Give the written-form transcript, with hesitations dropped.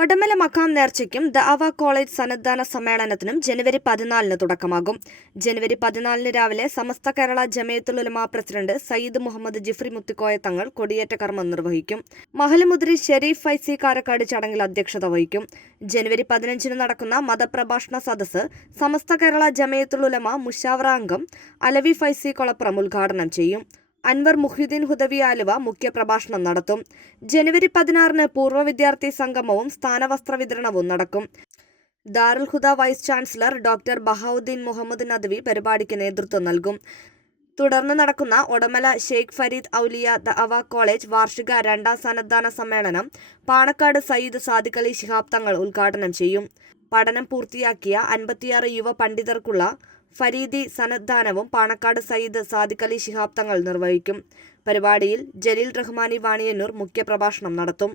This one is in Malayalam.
ഒടമല മഖാം നേർച്ചയ്ക്കും ദഅവ കോളേജ് സന്നദ്ധാന സമ്മേളനത്തിനും ജനുവരി 14 തുടക്കമാകും. ജനുവരി 14 രാവിലെ സമസ്ത കേരള ജമയത്തുൽ ഉലമ പ്രസിഡന്റ് സയ്യിദ് മുഹമ്മദ് ജിഫ്രി മുത്തിക്കോയ തങ്ങൾ കൊടിയേറ്റ കർമ്മം നിർവഹിക്കും. മഹല്മുദ്രി ഷെരീഫ് ഫൈസി കാരക്കാട് ചടങ്ങിൽ അധ്യക്ഷത വഹിക്കും. ജനുവരി 15 നടക്കുന്ന മതപ്രഭാഷണ സദസ്സ് സമസ്ത കേരള ജമയത്തുൽ ഉലമ മുശാവറ അംഗം അലവി ഫൈസി കൊളപ്രം ഉദ്ഘാടനം ചെയ്യും. അൻവർ മുഹ്യുദ്ദീൻ ഹുദവി ആലുവ മുഖ്യപ്രഭാഷണം നടത്തും. ജനുവരി 16 പൂർവ്വ വിദ്യാർത്ഥി സംഗമവും സ്ഥാനവസ്ത്ര വിതരണവും നടക്കും. Darul Huda vice chancellor doctor Bahauddin Muhammad Nadvi പരിപാടിക്ക് നേതൃത്വം നൽകും. തുടർന്ന് നടക്കുന്ന ഒടമല ഷെയ്ഖ് ഫരീദ് ഔലിയ ദഅവ കോളേജ് വാർഷിക 2ാം സന്നദ്ധാന സമ്മേളനം പാണക്കാട് സയ്യിദ് സാദിഖ് അലി ശിഹാബ് തങ്ങൾ ഉദ്ഘാടനം ചെയ്യും. പഠനം പൂർത്തിയാക്കിയ 56 യുവ പണ്ഡിതർക്കുള്ള ഫരീദി സന്നദ്ധാനവും പാണക്കാട് സയ്യിദ് സാദിഖ് അലി ശിഹാബ് തങ്ങൾ നിർവഹിക്കും. പരിപാടിയിൽ ജലീൽ റഹ്മാനി വാണിയന്നൂർ മുഖ്യപ്രഭാഷണം നടത്തും.